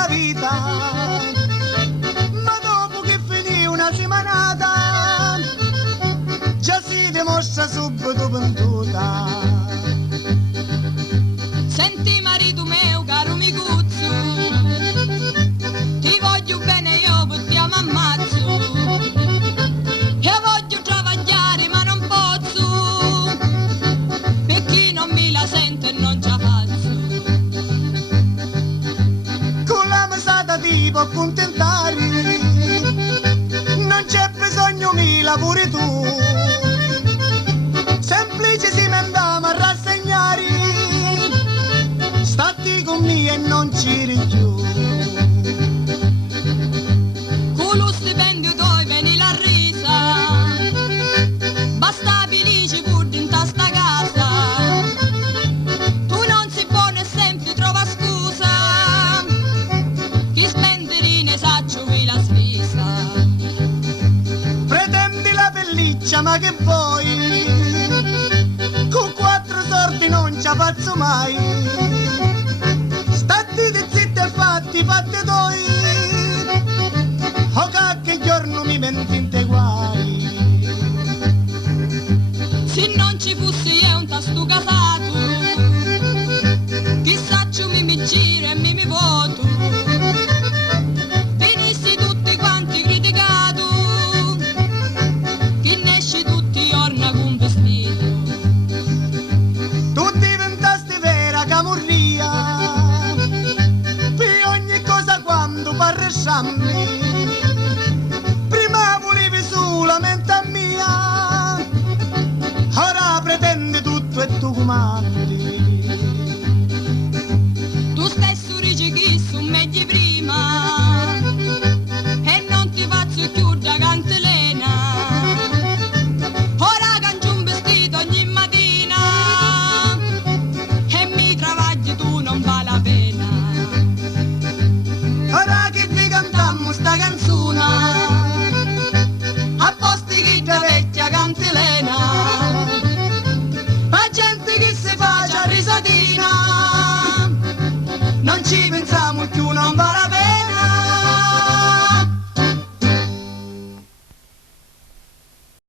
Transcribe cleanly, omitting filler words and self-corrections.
la vita, ma dopo che finì una setmanata già si dimostra subito venduta. Senti marito mio caro micuzzo, ti voglio bene io poi ti ammazzo, e voglio travagliare ma non posso, perché non mi la sento e non ce la faccio. Con la mesata ti può accontentare, non c'è bisogno mi lavori tu, semplice si andiamo a rassegnare, stati con me e non ci richiù. Con lo stipendio tuoi vieni la risa, basta felice pure in sta casa, tu non sei buono e sempre trova scusa, chi spenderine saccio qui la spesa. Pretendi la pelliccia ma che vuoi, con 4 sordi non ci faccio mai, stati zitti e fatti tuoi, o che giorno mi menti in te guai. Se non ci fossi io un tasto casato, chissà ciò mi giro e mi voto, venissi tutti quanti criticato, che ne esci tutti i giorni con vestito. Tu diventasti vera camurria, per ogni cosa quando parli